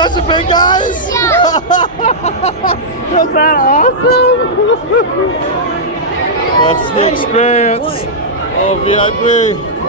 touch the pin, guys? Yeah. Was that awesome? That's the experience. Oh, VIP.